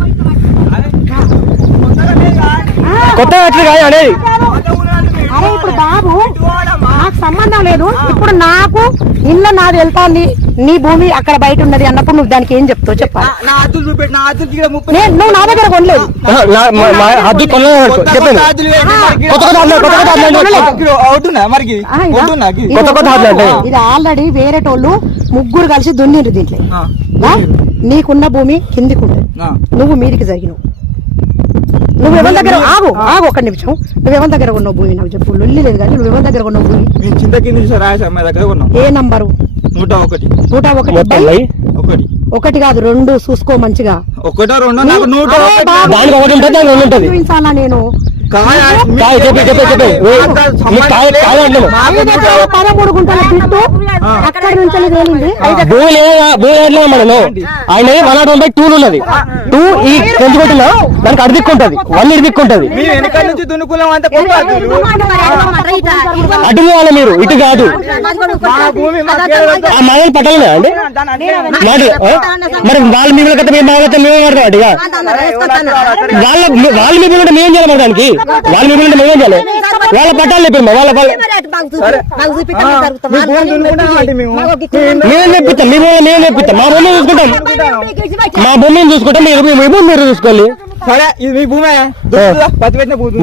కాదు అరే ఇప్పుడు బాబు నాకు సంబంధం లేదు. ఇప్పుడు నాకు ఇల్లు నాది వెళ్తాంది. నీ భూమి అక్కడ బయట ఉన్నది అన్నప్పుడు నువ్వు దానికి ఏం చెప్తావు? చెప్పాలి. నువ్వు నా దగ్గర కొనలేదు. ఇది. ఆల్రెడీ వేరే టోళ్ళు ముగ్గురు కలిసి దున్నిరు దీంట్లో. నీకున్న భూమి కిందికి ఉంటుంది. నువ్వు మీదికి జరిగినావు. నువ్వు ఎవరి దగ్గర ఆగు ఆగు ఒక్క నిమిషం. నువ్వు ఎవరి దగ్గర ఉన్నావు భూమి? నాకు చెప్పు. లొల్లి లేదు కానీ నువ్వు ఎవరి దగ్గర ఉన్నావు భూమి? చింత కింద ఉన్నాం ఏ నంబరు? నూట ఒకటి. నూట ఒకటి. ఒకటి. ఒకటి కాదు రెండు. చూసుకో మంచిగా. ఒకటో రెండో నాకు నూట నేను? కాయ- కాయ చెప్పి చెప్పి చెప్పి ఓ, నీకు కాయ కాయ అంటున్నావు ఐదు ఎకరాల పదమూడు గుంటల బిట్టు అక్కడి నుంచి వెళ్ళింది ఐదు భూమి లేదా భూమి ఎట్లా మనము ఆయన one not one by two ఉన్నది టూ ఈ పెంచుకుంటున్నా దానికి అడి దిక్కుంటది వన్ ఇటు దిక్కుంటది మేము వెనక నుంచి దున్నుకున్నాం అంత కొత్త అద్దులు అటు పోవాలి మీరు ఇటు కాదు మా భూమి మా కేరళ ఆ మామూలు పట్టాలనే అండి మాది? మరి వాళ్ళు మీ కథ మేము బాగా మేము అటు ఇక. వాళ్ళ వాళ్ళ మీ ఉంటే మేమేం చేయాలి దానికి వాళ్ళ మీ ఉంటే మేమేం చేయాలి? వాళ్ళ పట్టాలు లేపమ్మా వాళ్ళ భూమి మేము. తెప్పిస్తాం మీ భూమిలో మేమేం తెప్పిస్తాం మా భూమిని చూసుకుంటాం. మా భూమిని చూసుకుంటాం. మీరు మీ భూమి మీరు చూసుకోవాలి. సరే ఇది మీ భూమే? పత్తి పెట్టిన భూమి?